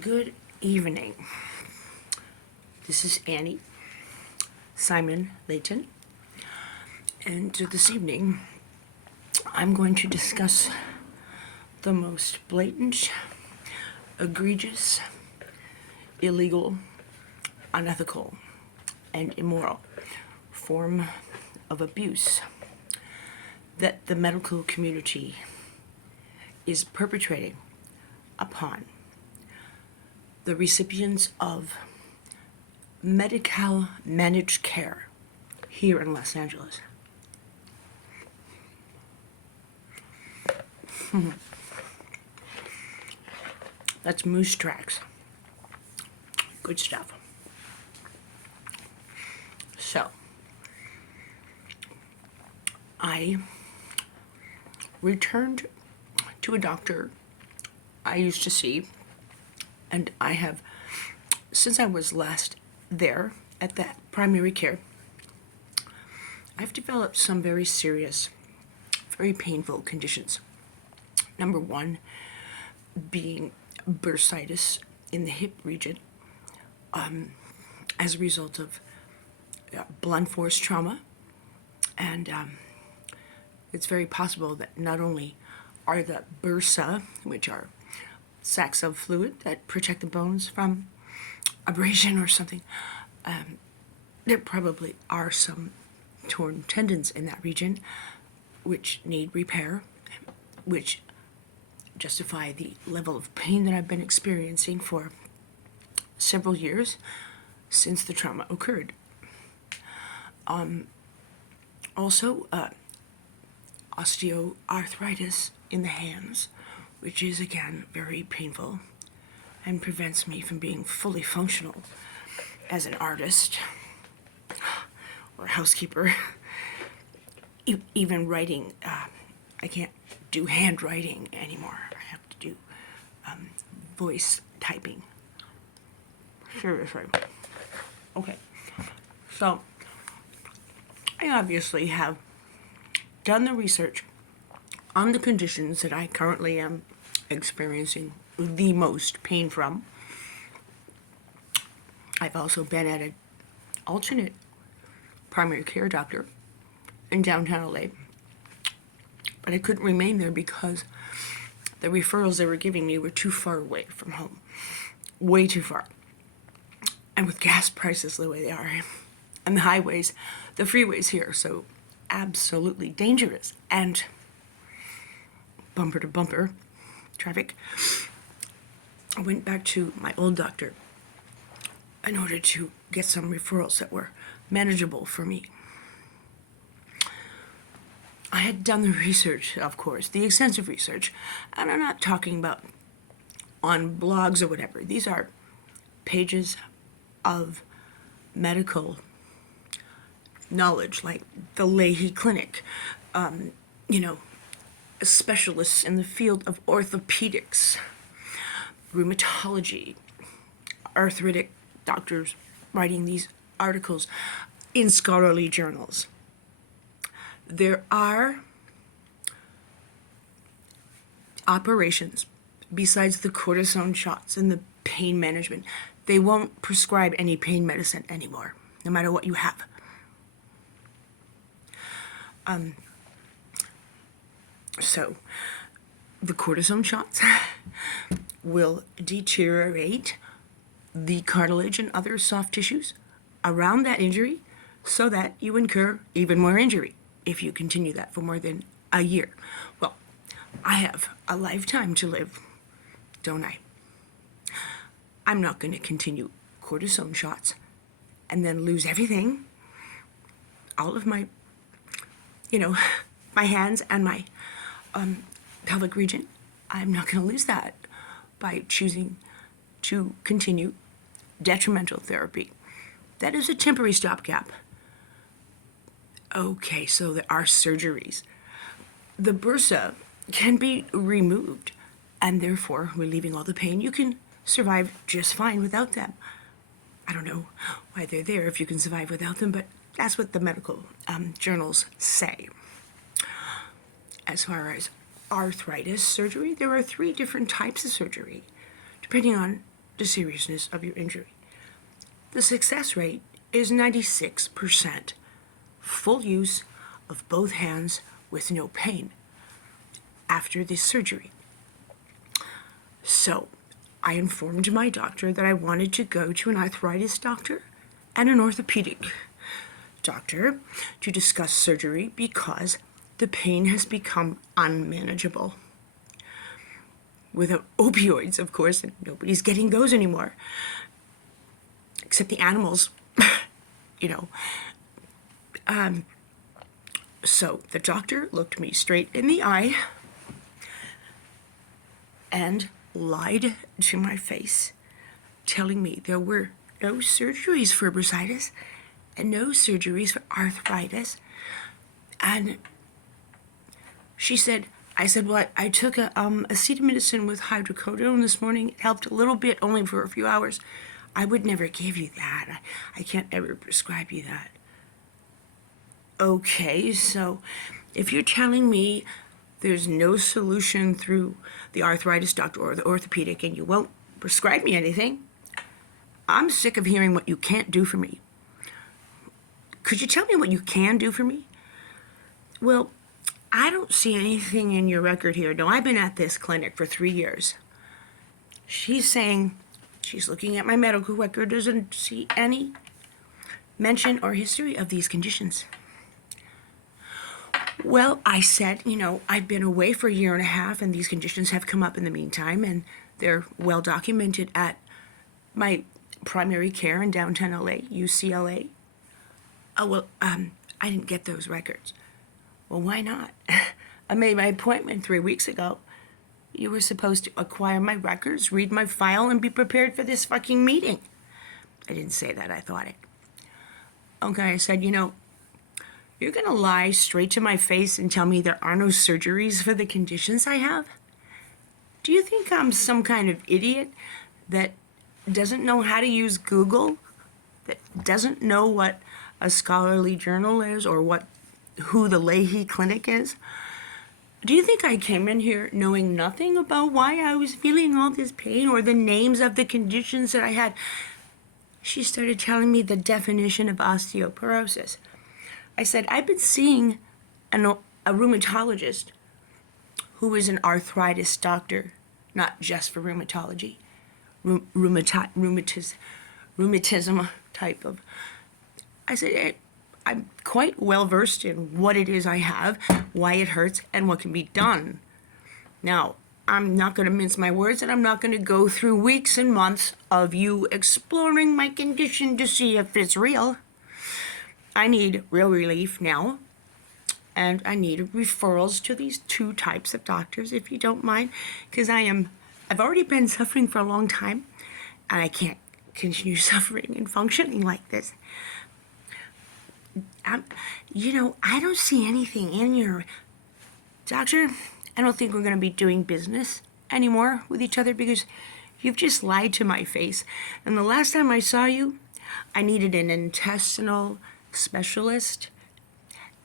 Good evening. This is Annie Simon Layton, and this evening I'm going to discuss the most blatant, egregious, illegal, unethical, and immoral form of abuse that the medical community is perpetrating upon the recipients of medical managed care here in Los Angeles. That's moose tracks. Good stuff. So, I returned to a doctor I used to see, and I have, since I was last there at that primary care, I've developed some very serious, very painful conditions. Number one being bursitis in the hip region as a result of blunt force trauma. And it's very possible that not only are the bursa, which are sacs of fluid that protect the bones from abrasion or something, there probably are some torn tendons in that region which need repair, which justify the level of pain that I've been experiencing for several years since the trauma occurred. Also, osteoarthritis in the hands, which is again very painful and prevents me from being fully functional as an artist or housekeeper. Even writing, I can't do handwriting anymore. I have to do voice typing. Seriously. Okay. So, I obviously have done the research on the conditions that I currently am experiencing the most pain from. I've also been at an alternate primary care doctor in downtown LA, but I couldn't remain there because the referrals they were giving me were too far away from home, way too far. And with gas prices the way they are, and the highways, the freeways here, so absolutely dangerous and bumper to bumper traffic, I went back to my old doctor in order to get some referrals that were manageable for me. I had done the research, of course, the extensive research, and I'm not talking about on blogs or whatever. These are pages of medical knowledge, like the Leahy Clinic, specialists in the field of orthopedics, rheumatology, arthritic doctors writing these articles in scholarly journals. There are operations besides the cortisone shots and the pain management. They won't prescribe any pain medicine anymore, no matter what you have. So, the cortisone shots will deteriorate the cartilage and other soft tissues around that injury so that you incur even more injury if you continue that for more than a year. Well, I have a lifetime to live, don't I? I'm not going to continue cortisone shots and then lose everything, all of my, my hands and my pelvic region. I'm not going to lose that by choosing to continue detrimental therapy. That is a temporary stopgap. Okay, so there are surgeries. The bursa can be removed, and therefore relieving all the pain. You can survive just fine without them. I don't know why they're there if you can survive without them, but that's what the medical journals say. As far as arthritis surgery, there are 3 different types of surgery, depending on the seriousness of your injury. The success rate is 96%. Full use of both hands with no pain after this surgery. So, I informed my doctor that I wanted to go to an arthritis doctor and an orthopedic doctor to discuss surgery because the pain has become unmanageable. With opioids, of course, and nobody's getting those anymore. Except the animals, you know. So the doctor looked me straight in the eye and lied to my face, telling me there were no surgeries for bursitis and no surgeries for arthritis. And I said, well, I took acetaminophen with hydrocodone this morning. It helped a little bit, only for a few hours. I would never give you that. I can't ever prescribe you that. Okay, so if you're telling me there's no solution through the arthritis doctor or the orthopedic and you won't prescribe me anything, I'm sick of hearing what you can't do for me. Could you tell me what you can do for me? Well, I don't see anything in your record here. No, I've been at this clinic for 3 years. She's saying she's looking at my medical record, doesn't see any mention or history of these conditions. Well, I said, I've been away for a year and a half and these conditions have come up in the meantime and they're well documented at my primary care in downtown LA, UCLA. Oh, well, I didn't get those records. Well, why not? I made my appointment 3 weeks ago. You were supposed to acquire my records, read my file, and be prepared for this fucking meeting. I didn't say that, I thought it. Okay, I said, you're gonna lie straight to my face and tell me there are no surgeries for the conditions I have? Do you think I'm some kind of idiot that doesn't know how to use Google? That doesn't know what a scholarly journal is or who the Leahy Clinic is? Do you think I came in here knowing nothing about why I was feeling all this pain or the names of the conditions that I had? She started telling me the definition of osteoporosis. I said, I've been seeing a rheumatologist who is an arthritis doctor, not just for rheumatology, rheumatism type of. I said, I'm quite well versed in what it is I have, why it hurts, and what can be done. Now, I'm not going to mince my words, and I'm not going to go through weeks and months of you exploring my condition to see if it's real. I need real relief now, and I need referrals to these 2 types of doctors, if you don't mind, because I've already been suffering for a long time, and I can't continue suffering and functioning like this. I don't see anything in your doctor. I don't think we're going to be doing business anymore with each other because you've just lied to my face. And the last time I saw you, I needed an intestinal specialist,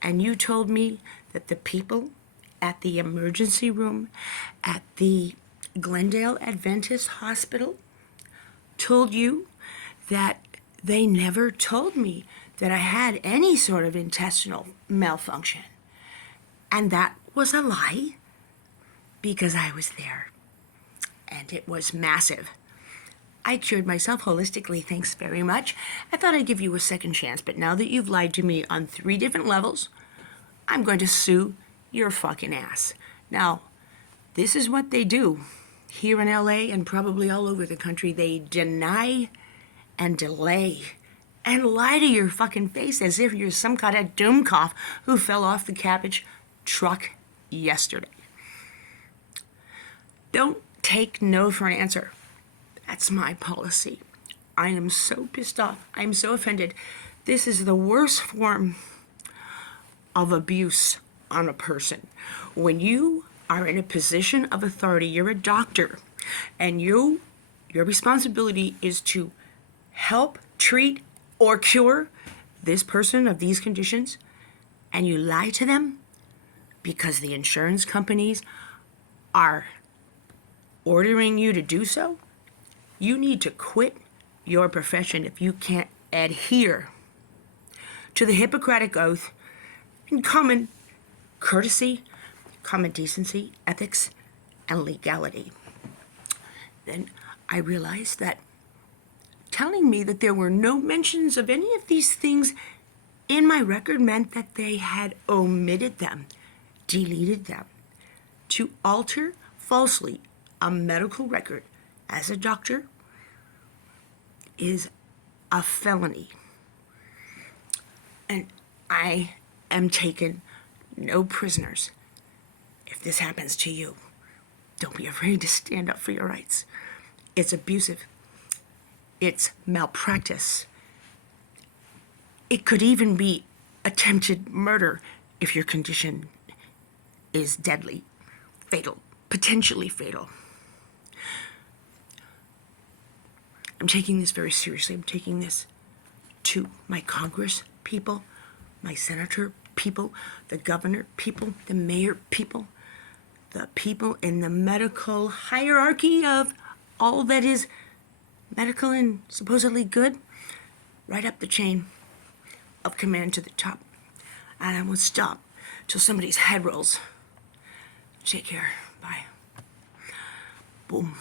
and you told me that the people at the emergency room at the Glendale Adventist Hospital told you that they never told me that I had any sort of intestinal malfunction. And that was a lie because I was there. And it was massive. I cured myself holistically, thanks very much. I thought I'd give you a second chance, but now that you've lied to me on 3 different levels, I'm going to sue your fucking ass. Now, this is what they do here in LA and probably all over the country. They deny and delay and lie to your fucking face as if you're some kind of doomcoff who fell off the cabbage truck yesterday. Don't take no for an answer. That's my policy. I am so pissed off. I am so offended. This is the worst form of abuse on a person. When you are in a position of authority, you're a doctor, and your responsibility is to help, treat, or cure this person of these conditions, and you lie to them because the insurance companies are ordering you to do so, You need to quit your profession if you can't adhere to the Hippocratic Oath and common courtesy, common decency, ethics, and legality. Then I realized that telling me that there were no mentions of any of these things in my record meant that they had omitted them, deleted them. To alter falsely a medical record as a doctor is a felony. And I am taking no prisoners. If this happens to you, don't be afraid to stand up for your rights. It's abusive. It's malpractice. It could even be attempted murder if your condition is deadly, fatal, potentially fatal. I'm taking this very seriously. I'm taking this to my Congress people, my senator people, the governor people, the mayor people, the people in the medical hierarchy of all that is medical and supposedly good, right up the chain of command to the top. And I won't stop till somebody's head rolls. Take care. Bye. Boom.